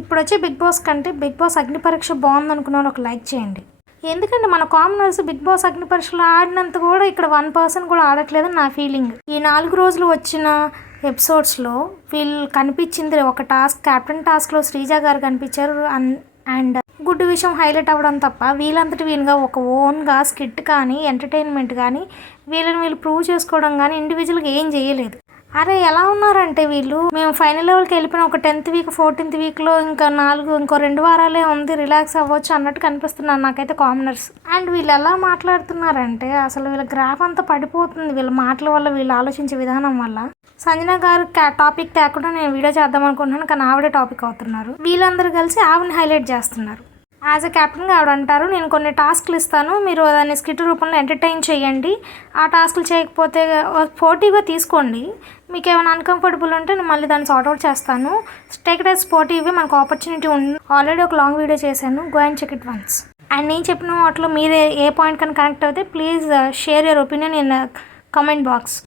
ఇప్పుడు వచ్చే big boss కంటే బిగ్ బాస్ అగ్ని పరీక్ష బాగుంది అనుకున్నాను, ఒక లైక్ చేయండి. ఎందుకంటే మన కామనర్స్ బిగ్ బాస్ అగ్ని పరీక్షలు ఆడినంత కూడా ఇక్కడ 1% కూడా ఆడట్లేదని నా ఫీలింగ్. ఈ 4 రోజులు వచ్చిన ఎపిసోడ్స్లో వీళ్ళు కనిపించింది ఒక టాస్క్, క్యాప్టెన్ టాస్క్లో శ్రీజ గారు కనిపించారు. అండ్ గుడ్ విషయం హైలైట్ అవ్వడం తప్ప వీళ్ళంతటి వీళ్ళుగా ఒక ఓన్గా స్కిట్ కానీ ఎంటర్టైన్మెంట్ కానీ వీళ్ళు ప్రూవ్ చేసుకోవడం కానీ ఇండివిజువల్గా ఏం చేయలేదు. అరే ఎలా ఉన్నారంటే వీళ్ళు, మేము ఫైనల్ లెవెల్కి వెళ్ళిపోయిన ఒక 10th వీక్ 14th వీక్లో ఇంకో 2 వారాలే ఉంది, రిలాక్స్ అవ్వచ్చు అన్నట్టు కనిపిస్తున్నారు నాకైతే కామనర్స్. అండ్ వీళ్ళు ఎలా మాట్లాడుతున్నారంటే అసలు వీళ్ళ గ్రాఫ్ అంతా పడిపోతుంది వీళ్ళ మాటల వల్ల, వీళ్ళు ఆలోచించే విధానం వల్ల. సంజన గారు టాపిక్ తేకుండా నేను వీడియో చేద్దాం అనుకుంటున్నాను, కానీ ఆవిడే టాపిక్ అవుతున్నారు. వీళ్ళందరూ కలిసి ఆవిడని హైలైట్ చేస్తున్నారు. యాజ్ అ క్యాప్టెన్గా ఆవిడ అంటారు, నేను కొన్ని టాస్క్లు ఇస్తాను, మీరు దాన్ని స్కిట్ రూపంలో ఎంటర్టైన్ చేయండి, ఆ టాస్క్లు చేయకపోతే పోటీగా తీసుకోండి, మీకు ఏమైనా అన్కంఫర్టబుల్ ఉంటే నేను మళ్ళీ దాన్ని సార్ట్అవుట్ చేస్తాను, టేక్ ఇట్ యాజ్ స్పోర్టివ్గా, మనకు ఆపర్చునిటీ ఉంది, ఆల్రెడీ ఒక లాంగ్ వీడియో చేశాను, go and check it once. And నేను చెప్పిన వాటిలో మీరు ఏ పాయింట్ కన్నా కనెక్ట్ అయితే please share your opinion in comment box.